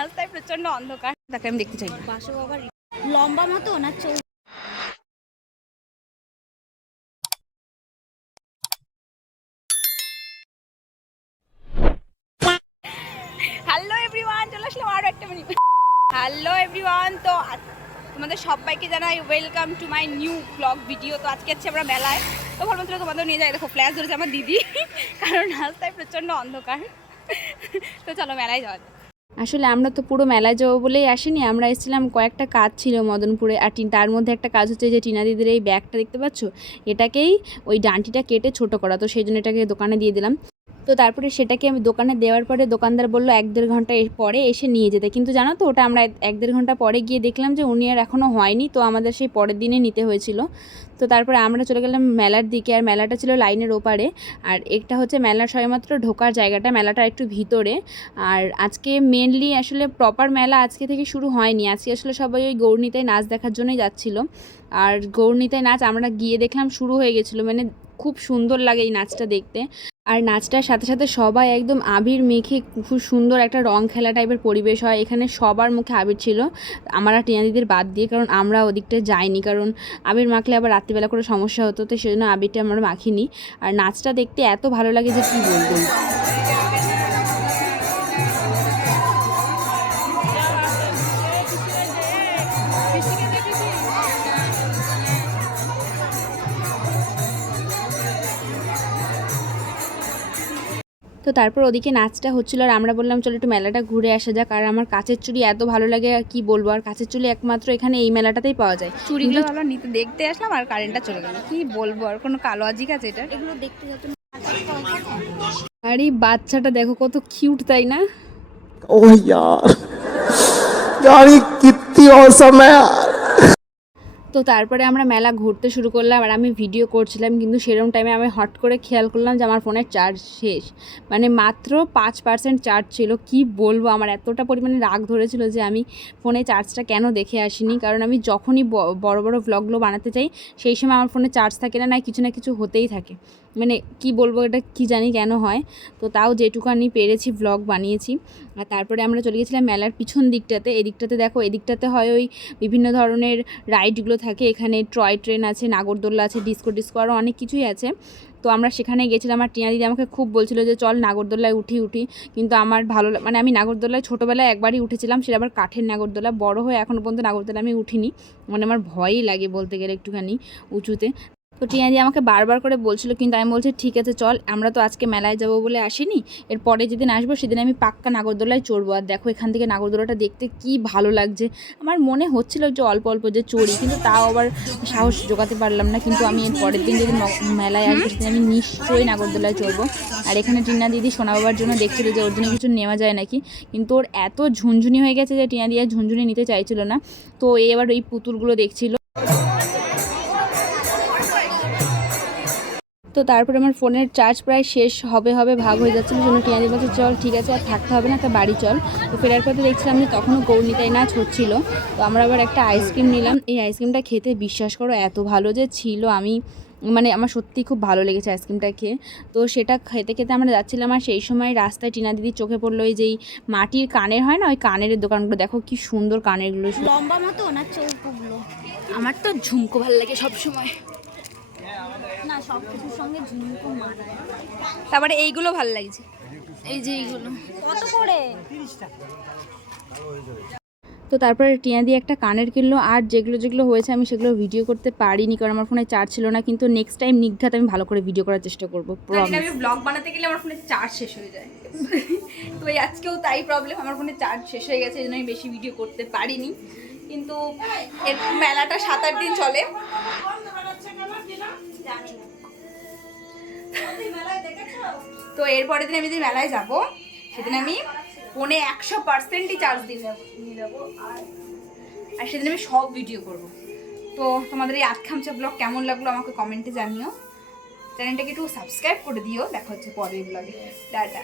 রাস্তায় প্রচন্ড অন্ধকার, তাকে আমি দেখতে চাই। বাসু বাবার লম্বা মতো না হ্যালো এভরিওয়ান, চলে আসলাম আরো একটা মিনিট। হ্যালো এভরিওয়ান, তো তোমাদের সবাইকে জানাই welcome to my new blog video. তো আজকে হচ্ছে আমরা মেলায়, তো ভাবলাম তোমাদের নিয়ে যাই। দেখো ফ্ল্যাশ ধরেছে আমার দিদি, কারণ রাস্তায় প্রচন্ড অন্ধকার। তো চলো মেলায় যাওয়া যাক। আসলে আমরা তো পুরো মেলায় যাবো বলেই আসিনি, আমরা এসেছিলাম কয়েকটা কাজ ছিল মদনপুরে। আর তার মধ্যে একটা কাজ হচ্ছে যে টিনা দিদির এই ব্যাগটা দেখতে পাচ্ছ, এটাকেই ওই ডান্টিটা কেটে ছোট করা, তো সেই জন্য এটাকে দোকানে দিয়ে দিলাম। তো তারপরে সেটাকে আমি দোকানে দেওয়ার পরে দোকানদার বললো 1-1.5 ঘন্টা পরে এসে নিয়ে যেতে, কিন্তু জানো তো ওটা আমরা 1-1.5 ঘন্টা পরে গিয়ে দেখলাম যে উনি আর এখনও হয়নি, তো আমাদের সেই পরের দিনে নিতে হয়েছিল। তো তারপরে আমরা চলে গেলাম মেলার দিকে, আর মেলাটা ছিল লাইনের ওপারে। আর একটা হচ্ছে মেলার সবেমাত্র ঢোকার জায়গাটা, মেলাটা একটু ভিতরে। আর আজকে মেনলি আসলে প্রপার মেলা আজকে থেকে শুরু হয়নি, আজকে আসলে সবাই ওই গৌরনীতায় নাচ দেখার জন্যই যাচ্ছিল। আর গৌরনীতায় নাচ আমরা গিয়ে দেখলাম শুরু হয়ে গেছিলো, মানে খুব সুন্দর লাগে এই নাচটা দেখতে। আর নাচটার সাথে সাথে সবাই একদম আবির মেখে খুব সুন্দর একটা রং খেলা টাইপের পরিবেশ হয় এখানে, সবার মুখে আবির ছিল, আমার আর টিনা দিদির বাদ দিয়ে, কারণ আমরা ওদিকটা যাইনি, কারণ আবির মাখলে আবার রাত্রিবেলা করে সমস্যা হতো, তো সেজন্য আবিরটা আমরা মাখিনি। আর নাচটা দেখতে এত ভালো লাগে যে কী বলবো। তো তারপর ওদিকে নাচটা হচ্ছিলো, আর আমরা বললাম চলো একটু মেলাটা ঘুরে আসা যাক। আর আমার কাচের চুড়ি এত ভালো লাগে আর কি বলবো, আর কাচের চুড়ি একমাত্র এখানে এই মেলাটাতেই পাওয়া যায়। চুড়িগুলো ভালো নিতে দেখতে আসলাম আর কারেন্টটা চলে গেল, কি বলবো, আর কোনো কালো আজিক আছে এটা, এগুলো দেখতে যাচ্ছ। আর এই বাচ্চাটা দেখো কত কিউট, তাই না? ओह यार यार ये कितनी औसम है यार। তো তারপরে আমরা মেলা ঘুরতে শুরু করলাম, আর আমি ভিডিও করছিলাম, কিন্তু সেরকম টাইমে আমি হট করে খেয়াল করলাম যে আমার ফোনের চার্জ শেষ, মানে মাত্র 5% চার্জ ছিল। কি বলবো, আমার এতটা পরিমাণে রাগ ধরেছিল যে আমি ফোনে চার্জটা কেন দেখে আসিনি, কারণ আমি যখনই বড় বড় ভ্লগগুলো বানাতে চাই সেই সময় আমার ফোনে চার্জ থাকে না, কিছু না কিছু হতেই থাকে, মানে কি বলবো, এটা কি জানি কেন হয়। তো তাও যেটুকানি পেরেছি ভ্লগ বানিয়েছি। আর তারপরে আমরা চলে গেছিলাম মেলার পিছন দিকটাতে, এদিকটাতে দেখো, এদিকটাতে হয় ওই বিভিন্ন ধরনের রাইডগুলো থাকে, এখানে টয় ট্রেন আছে, নাগরদোল্লা আছে, ডিস্কো আরও অনেক কিছুই আছে। তো আমরা সেখানে গেছিলাম, আর টিনা দিদি আমাকে খুব বলছিল যে চল নাগরদোল্লায় উঠি, কিন্তু আমার ভালো মানে আমি নাগরদোল্লায় ছোটোবেলায় একবারই উঠেছিলাম, সেটা আবার কাঠের নাগরদোল্লা, বড় হয়ে এখনও পর্যন্ত নাগরদোল্লা আমি উঠিনি, মানে আমার ভয়ই লাগে বলতে গেলে একটুখানি উঁচুতে। তো টিনা দি আমাকে বারবার করে বলছিল, কিন্তু আমি বলছি ঠিক আছে চল, আমরা তো আজকে মেলায় যাব বলে আসিনি, এরপরে যেদিন আসবো সেদিন আমি পাক্কা নাগরদোলায় চড়বো। আর দেখো এখান থেকে নাগরদোলাটা দেখতে কি ভালো লাগছে, আমার মনে হচ্ছিল যে অল্প অল্প যে চড়ি, কিন্তু তাও আবার সাহস জোগাতে পারলাম না। কিন্তু আমি এর পরের দিন যেদিন মেলায় আসবো সেদিন আমি নিশ্চয়ই নাগরদোলায় চড়বো। আর এখানে টিনা দিদি সোনা বাবার জন্য দেখছিল যে ওর জন্য কিছু নেওয়া যায় নাকি, কিন্তু ওর এত ঝুনঝুনি হয়ে গেছে যে টিনা দিয়ে ঝুনঝুনি নিতে চাইছিল না। তো এবার ওই পুতুলগুলো দেখছিল। তো তারপরে আমার ফোনের চার্জ প্রায় শেষ হবে ভাগ হয়ে যাচ্ছিলো, জন্য টিনা দিদি বলছে চল ঠিক আছে আর থাকতে হবে না, তা বাড়ি চল। তো ফেরার পথে দেখছিলাম যে তখনও গৌরনীতায় নাচ হচ্ছিলো। তো আমরা আবার একটা আইসক্রিম নিলাম, এই আইসক্রিমটা খেতে বিশ্বাস করো এত ভালো যে ছিল, আমি মানে আমার সত্যিই খুব ভালো লেগেছে আইসক্রিমটা খেয়ে। তো সেটা খেতে খেতে আমরা যাচ্ছিলাম, আর সেই সময় রাস্তায় টিনা দিদির চোখে পড়লো ওই যেই মাটির কানের হয় না, ওই কানের দোকানগুলো, দেখো কি সুন্দর কানেরগুলো, লম্বা মতো না চৌকোগুলো। আমার তো ঝুমকো ভালো লাগে সবসময়, না সব কিছুর সঙ্গে ঝুমকো মানায়। তারপরে এইগুলো ভালো লাগছে, এই যে এইগুলো কত করে? তো তারপরে টিনা দিয়ে একটা কানের কিনলো, আর যেগুলো হয়েছে আমি সেগুলো ভিডিও করতে পারিনি, কারণ আমার ফোনে চার্জ ছিল না, কিন্তু নেক্সট টাইম নিঘাত আমি ভালো করে ভিডিও করার চেষ্টা করবো। আমি ব্লগ বানাতে গেলে আমার ফোনে চার্জ শেষ হয়ে যায়, তো এই আজকেও তাই প্রবলেম, আমার ফোনে চার্জ শেষ হয়ে গেছে, এই জন্য আমি বেশি ভিডিও করতে পারিনি। কিন্তু এর মেলাটা 7-8 দিন চলে, তো এরপরের দিন আমি যদি মেলায় যাবো সেদিন আমি ফোনে 100%ই চার্জ দিয়ে যাবো, আর সেদিন আমি সব ভিডিও করব। তো তোমাদের এই আতখামচা ব্লগ কেমন লাগলো আমাকে কমেন্টে জানিও, চ্যানেলটাকে একটু সাবস্ক্রাইব করে দিও। দেখা হচ্ছে পরের ব্লগে, টাটা।